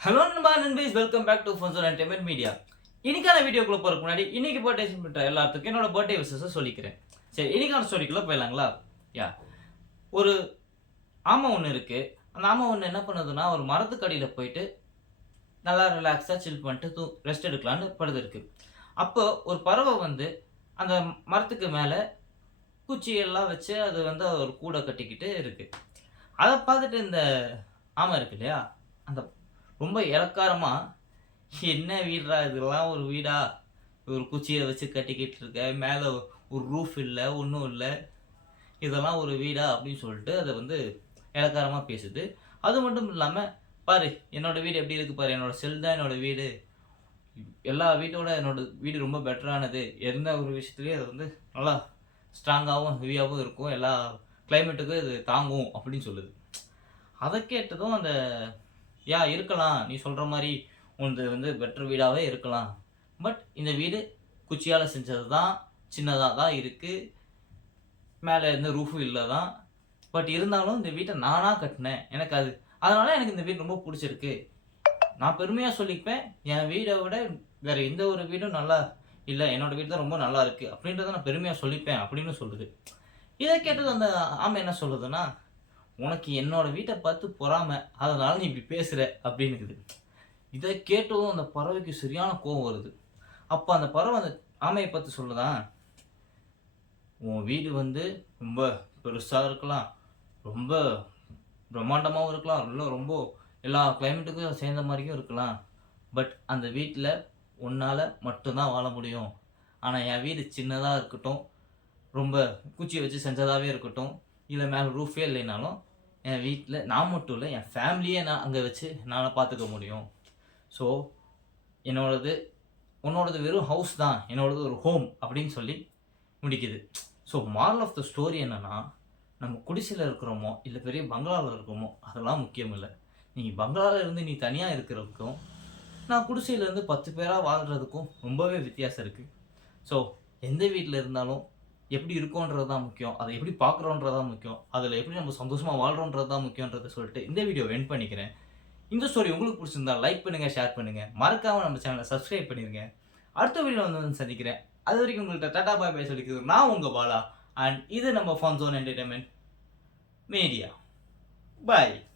Hello நண்பா நண்பீஸ், welcome back to Funzone entertainment media. இன்னைக்கான வீடியோக்குள்ள போறதுக்கு முன்னாடி இன்னைக்கு பர்த்டே பண்ற எல்லாத்துக்கும் என்னோட பர்த்டே விஷஸ் சொல்லிக்கிறேன். சரி, இன்னைக்கான ஸ்டோரிக்குள்ள போயிடலாங்களா? யா, ஒரு ஆமை ஒன்று இருக்கு. அந்த ஆமை ஒன்று என்ன பண்ணுதுன்னா, ஒரு மரத்துக்கு அடியில போயிட்டு நல்லா ரிலாக்ஸா சில் பண்ணிட்டு ரெஸ்ட் எடுக்கலான்னு படுத்திருக்கு. அப்போ ஒரு பறவை வந்து அந்த மரத்துக்கு மேல குச்சி எல்லாம் வச்சு அது வந்து ஒரு கூடை கட்டிக்கிட்டு இருக்கு. அதை பார்த்துட்டு இந்த ஆமை இருக்கு இல்லையா, அந்த ரொம்ப இளக்காரமா, "என்ன வீடுடா இதெல்லாம் ஒரு வீடா? ஒரு குச்சிய வச்சு கட்டிக்கிட்டு இருக்க. மேல ஒரு ரூஃப் இல்ல, ஒண்ணும் இல்ல. இதெல்லாம் ஒரு வீடா?" அப்படின்னு சொல்லிட்டு அத வந்து எளக்காரமா பேசுது. அது மட்டும் இல்லாம, "பாரு என்னோட வீடு எப்படி இருக்கு பாரு. என்னோட செல் தான் என்னோட வீடு. எல்லா வீட்டோட என்னோட வீடு ரொம்ப பெட்டரானது. எந்த ஒரு விஷயத்துலயும் அது வந்து நல்லா ஸ்ட்ராங்காவும், ஹெவியாவும் இருக்கும். எல்லா கிளைமேட்டுக்கும் இது தாங்கும்." அப்படின்னு சொல்லுது. அத கேட்டதும் அந்த இருக்கலாம். நீ சொல்ற மாரி உனது வந்து பெட்டர் வீடாவே இருக்கலாம். பட் இந்த வீடு குச்சியால செஞ்சது தான். சின்னதா தான் இருக்கு. மேல எந்த ரூஃபும் இல்ல தான். பட் இருந்தாலும் இந்த வீட்ட நானா கட்டுனேன். அதனால எனக்கு இந்த வீடு ரொம்ப புடிச்சிருக்கு. நான் பெருமையா சொல்லிப்பேன். என் வீட விட வேற எந்த ஒரு வீடும் நல்லா இல்ல. என்னோட வீடு தான் ரொம்ப நல்லா இருக்கு. அப்படின்றத நான் பெருமையா சொல்லிப்பேன் அப்படின்னு சொல்லுது. இத கேட்டது அந்த ஆமை என்ன சொல்லுதுன்னா, "உனக்கு என்னோட வீட்ட பார்த்து பொறாம. அதனால நீ இப்படி பேசுற" அப்படின்னுக்குது. இத கேட்டதும் அந்த பறவைக்கு சரியான கோவம் வருது. அப்ப அந்த பறவை அந்த ஆமைய பார்த்து சொல்லுதாம், "உன் வீடு வந்து ரொம்ப பெருசா இருக்கலாம். ரொம்ப பிரம்மாண்டமாவும் இருக்கலாம். இல்ல ரொம்ப எல்லா கிளைமேட்டுக்கும் சேர்ந்த மாரியும் இருக்கலாம். பட் அந்த வீட்ல உன்னால மட்டும் தான் வாழ முடியும். ஆனா என் வீடு சின்னதா இருக்கட்டும், ரொம்ப குச்சிய வச்சு செஞ்சதாவே இருக்கட்டும், இல்ல மேல ரூஃபே இல்லைனாலும், என் வீட்ல நான் மட்டும் இல்ல, என் ஃபேமிலியே நான் அங்க வச்சு என்னால பார்த்துக்க முடியும். ஸோ என்னோடது உன்னோடது வெறும் ஹவுஸ் தான். என்னோடது ஒரு ஹோம்" அப்படின்னு சொல்லி முடிக்குது. So moral of the story என்னன்னா, நம்ம குடிசையில இருக்கிறோமோ, இல்ல பெரிய பங்களால இருக்கோமோ, அதெல்லாம் முக்கியம் இல்ல. நீ பங்களால இருந்து நீ தனியா இருக்கிறதுக்கும், நான் குடிசையில இருந்து 10 பேரா வாழ்றதுக்கும் ரொம்பவே வித்தியாசம் இருக்கு. ஸோ எந்த வீட்ல இருந்தாலும் எப்படி இருக்கோன்றது தான் முக்கியம். அத எப்படி பார்க்குறோன்றது தான் முக்கியம். அதுல எப்படி நம்ம சந்தோஷமா வாழ்றோன்றது தான் முக்கியன்றத சொல்லிட்டு இந்த வீடியோவ எண்ட் பண்ணிக்கிறேன். இந்த ஸ்டோரி உங்களுக்கு பிடிச்சிருந்தா லைக் பண்ணுங்க, ஷேர் பண்ணுங்க. மறக்காம நம்ம சேனல சப்ஸ்கிரைப் பண்ணிருங்க. அடுத்த வீடியோல வந்து சந்திக்கிறேன். அதுவரைக்கும் உங்கள்ட்ட டாடா பாய் பாய் சொல்லிக்கிறது நான் உங்க பாலா. அண்ட் இது நம்ம ஃபன் ஜோன் என்டர்டெயின்மென்ட் மீடியா. பாய்.